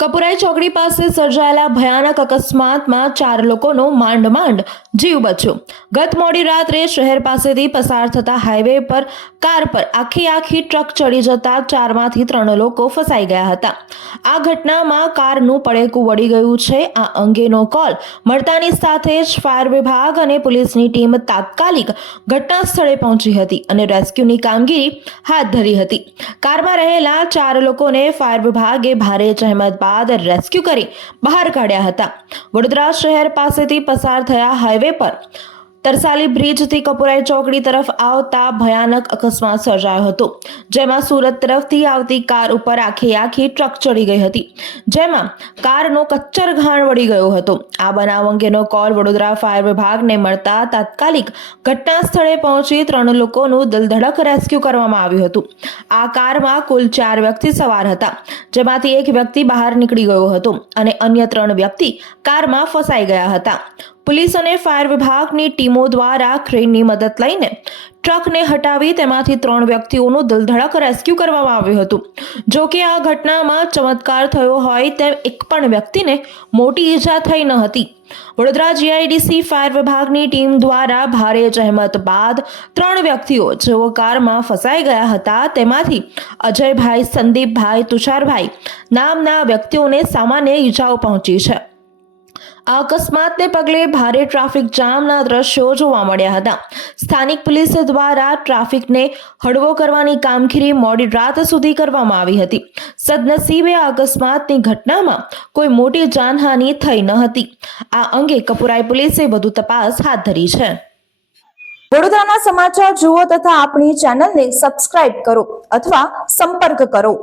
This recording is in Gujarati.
કપુરાઈ ચોકડી પાસે સર્જાયેલા ભયાનક અકસ્માતમાં ચાર લોકોનો માંડ માંડ જીવ બચ્યો. ગત મોડી રાત્રે શહેર પાસેથી પસાર થતા હાઈવે પર, કાર પર આખી આખી ટ્રક ચડી જતા ચારમાંથી ત્રણ લોકો ફસાઈ ગયા હતા. આ ઘટનામાં કારનું પડેકું વળી ગયું છે. આ અંગેનો કોલ મળતાની સાથે જ ફાયર વિભાગ અને પોલીસની ટીમ તાત્કાલિક ઘટના સ્થળે પહોંચી હતી અને રેસ્ક્યુની કામગીરી હાથ ધરી હતી. કારમાં રહેલા ચાર લોકોને ફાયર વિભાગે ભારે જહેમત બાદ રેસ્ક્યુ કરી બહાર કાઢ્યા હતા. વડોદરા શહેર પાસેથી પસાર થયા હાઈવે પર તરસાલી બ્રિજથી કપુરાઈ ચોકડી તરફ આવતા ભયાનક અકસ્માત સર્જાયો હતો. જેમાં સુરત તરફથી આવતી કાર ઉપર આખી આખી ટ્રક ચડી ગઈ હતી. જેમાં કારનો કચ્ચર ઘાણ વળી ગયો હતો. આ બનાવ અંગેનો કોલ વડોદરા ફાયર વિભાગને મળતા તાત્કાલિક ઘટના સ્થળે પહોંચી ત્રણ લોકોનું દલધડક રેસ્ક્યુ કરવામાં આવ્યું હતું. આ કારમાં કુલ ચાર વ્યક્તિ સવાર હતા, જેમાંથી એક વ્યક્તિ બહાર નીકળી ગયો હતો અને અન્ય ત્રણ વ્યક્તિ કારમાં ફસાઈ ગયા હતા. પોલીસ અને ફાયર વિભાગની ટીમો દ્વારા ક્રેનની મદદ લઈને ટ્રકને હટાવી તેમાંથી ત્રણ વ્યક્તિઓનું દલધડક રેસ્ક્યુ કરવામાં આવ્યું હતું. જો કે આ ઘટનામાં ચમત્કાર થયો હોય તેમ એક પણ વ્યક્તિને મોટી ઈજા થઈ ન હતી. વડોદરા જીઆઈડીસી ફાયર વિભાગની ટીમ દ્વારા ભારે જહેમત બાદ ત્રણ વ્યક્તિઓ જેઓ કારમાં ફસાઈ ગયા હતા તેમાંથી અજયભાઈ, સંદીપભાઈ, તુષારભાઈ નામના વ્યક્તિઓને સામાન્ય ઈજાઓ પહોંચી છે. અકસ્માતને પગલે ભારે ટ્રાફિક જામના દ્રશ્યો જોવા મળ્યા હતા. સ્થાનિક પોલીસ દ્વારા ટ્રાફિકને હળવો કરવાની કામગીરી મોડી રાત સુધી કરવામાં આવી હતી. સદનસીબે આ અકસ્માતની ઘટનામાં કોઈ મોટી જાનહાનિ થઈ ન હતી. આ અંગે કપુરાઈ પોલીસે વધુ તપાસ હાથ ધરી છે. વડોદરાના સમાચાર જુઓ તથા આપણી ચેનલને સબસ્ક્રાઇબ કરો અથવા સંપર્ક કરો.